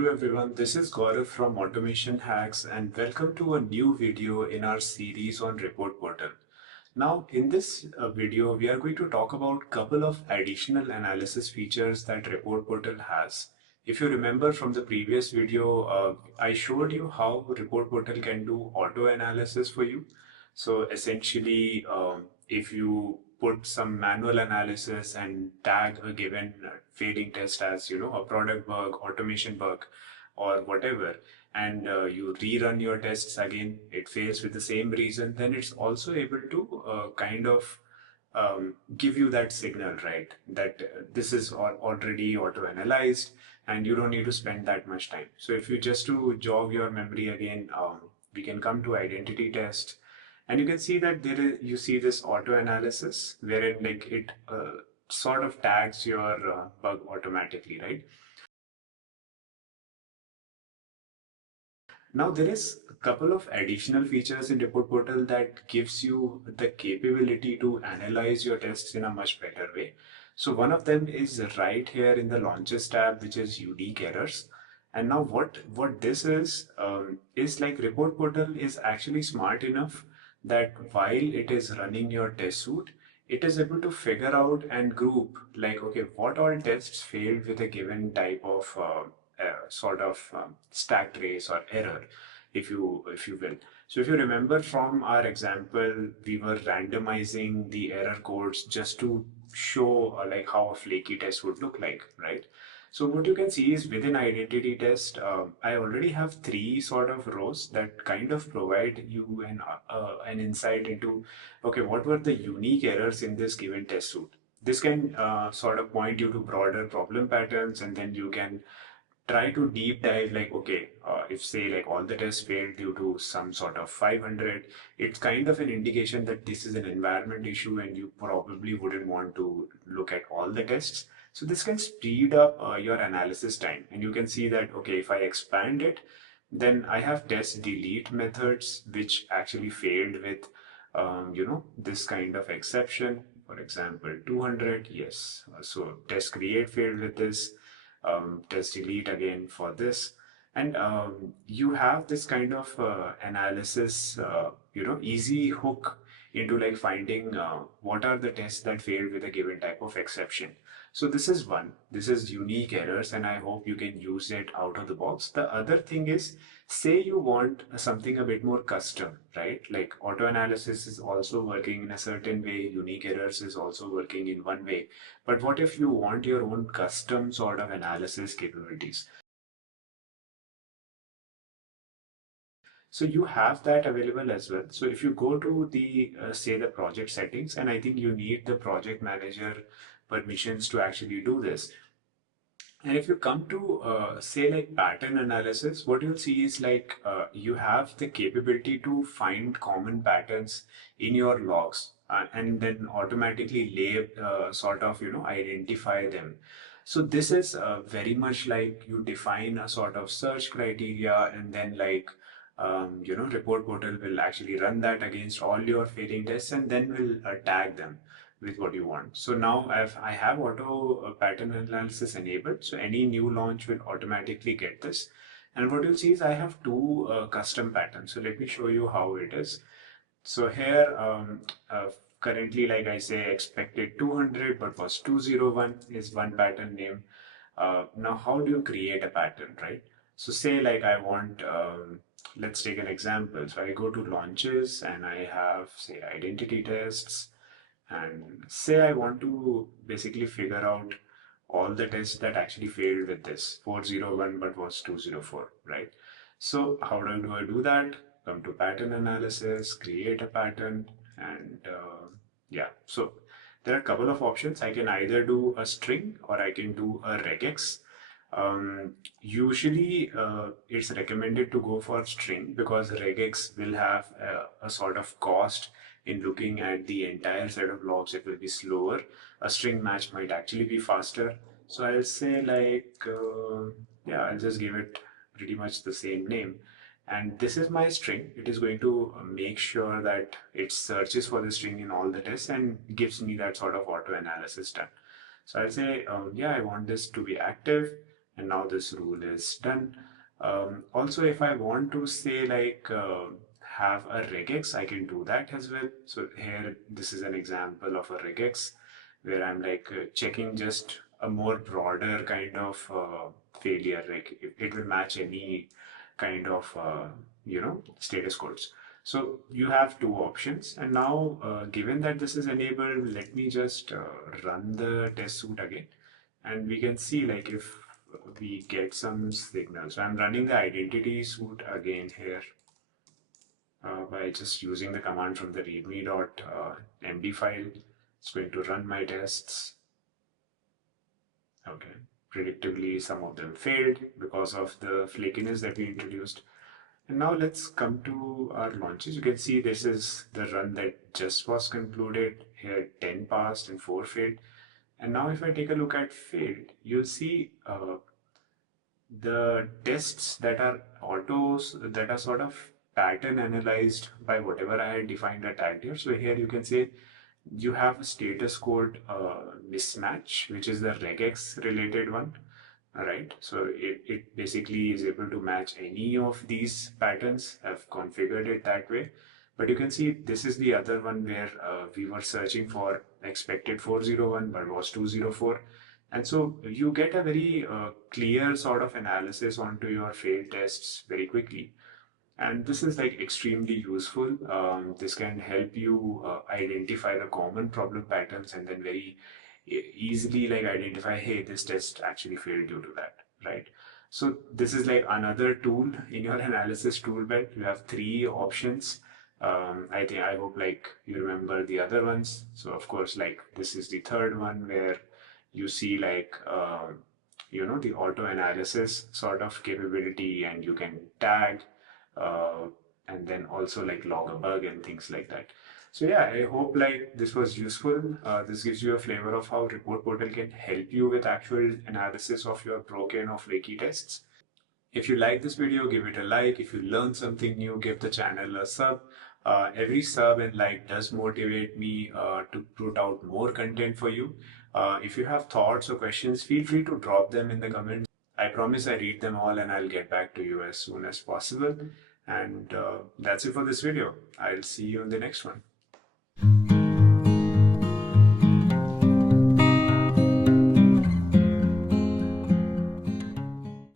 Hello everyone, this is Gaurav from Automation Hacks and welcome to a new video in our series on ReportPortal. Now in this video, we are going to talk about a couple of additional analysis features that ReportPortal has. If you remember from the previous video, I showed you how ReportPortal can do auto analysis for you. So essentially, if you put some manual analysis and tag a given failing test as a product bug, automation bug, or whatever, and you rerun your tests again, it fails with the same reason, then it's also able to kind of give you that signal, right? That this is already auto-analyzed and you don't need to spend that much time. So if you just to jog your memory again, we can come to identity test and you can see that you see this auto analysis wherein like it sort of tags your bug automatically, right? Now there is a couple of additional features in Report Portal that gives you the capability to analyze your tests in a much better way. So one of them is right here in the Launches tab, which is unique errors. And now what this is like Report Portal is actually smart enough that while it is running your test suite, it is able to figure out and group like, okay, what all tests failed with a given type of sort of stack trace or error, if you will. So if you remember from our example, we were randomizing the error codes just to show like how a flaky test would look like, right? So what you can see is within identity test, I already have three sort of rows that kind of provide you an insight into, okay, what were the unique errors in this given test suite. This can sort of point you to broader problem patterns, and then you can try to deep dive like, okay, if say like all the tests failed due to some sort of 500, it's kind of an indication that this is an environment issue and you probably wouldn't want to look at all the tests. So this can speed up your analysis time, and you can see that, okay, if I expand it, then I have test delete methods which actually failed with this kind of exception. For example, 200, yes. So test create failed with this, test delete again for this. And you have this kind of analysis, easy hook into like finding what are the tests that failed with a given type of exception. So this is one. This is unique errors, and I hope you can use it out of the box. The other thing is, say you want something a bit more custom, right? Like auto analysis is also working in a certain way, unique errors is also working in one way. But what if you want your own custom sort of analysis capabilities? So you have that available as well. So if you go to the, say the project settings, and I think you need the project manager permissions to actually do this. And if you come to say like pattern analysis, what you'll see is like you have the capability to find common patterns in your logs and then automatically sort of, identify them. So this is very much like you define a sort of search criteria, and then like report portal will actually run that against all your failing tests and then will tag them with what you want. So now I have auto pattern analysis enabled. So any new launch will automatically get this. And what you'll see is I have two custom patterns. So let me show you how it is. So here, currently, like I say, expected 200, but was 201 is one pattern name. Now, how do you create a pattern, right? So say like I want, let's take an example. So I go to launches and I have say identity tests, and say I want to basically figure out all the tests that actually failed with this 401 but was 204, right? So how do I do that? Come to pattern analysis, create a pattern, and yeah, so there are a couple of options. I can either do a string or I can do a regex. Usually it's recommended to go for string because regex will have a sort of cost in looking at the entire set of logs. It will be slower. A string match might actually be faster. So I'll say like, yeah, I'll just give it pretty much the same name. And this is my string. It is going to make sure that it searches for the string in all the tests and gives me that sort of auto analysis done. So I'll say, yeah, I want this to be active. and now this rule is done. Also, if I want to say like have a regex, I can do that as well. So here, this is an example of a regex where I'm like checking just a more broader kind of failure, like it will match any kind of status codes. So you have two options, and now given that this is enabled, let me just run the test suite again, and we can see like if we get some signal. So I'm running the identity suite again here by just using the command from the readme.md file. It's going to run my tests. Okay, predictably some of them failed because of the flakiness that we introduced. And now let's come to our launches. You can see this is the run that just was concluded. Here 10 passed and 4 failed. And now if I take a look at failed, you'll see the tests that are autos that are sort of pattern analyzed by whatever I had defined a tag here. So here you can say you have a status code mismatch, which is the regex related one. All right, so it basically is able to match any of these patterns. I've configured it that way. But you can see this is the other one where we were searching for expected 401 but was 204. And so you get a very clear sort of analysis onto your failed tests very quickly. And this is like extremely useful. This can help you identify the common problem patterns and then very easily like identify, hey, this test actually failed due to that, right? So this is like another tool in your analysis tool belt. You have three options. I hope like you remember the other ones. So of course, like this is the third one where you see like the auto analysis sort of capability, and you can tag uh, and then also like log a bug and things like that. So yeah, I hope like this was useful. This gives you a flavor of how Report Portal can help you with actual analysis of your broken or flaky tests. If you like this video, give it a like. If you learned something new, give the channel a sub. Every sub and like does motivate me to put out more content for you. If you have thoughts or questions, feel free to drop them in the comments. I promise I read them all and I'll get back to you as soon as possible. And that's it for this video. I'll see you in the next one.